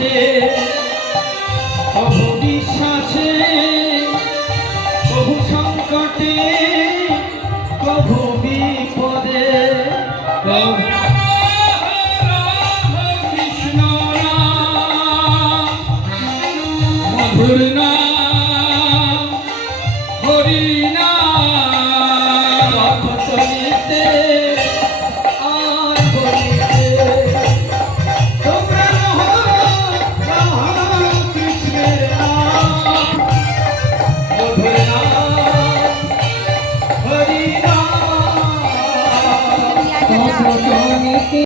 আসে প্রভু বিশ্বাসে, প্রভু সংকটে, প্রভু বিপদে। কৃষ্ণ নাম মধুর নাম, হরি নাম চলিতে আর বলিতে। তোমরা কৃষ্ণের নাম, মধুর নাম, হরি নাম।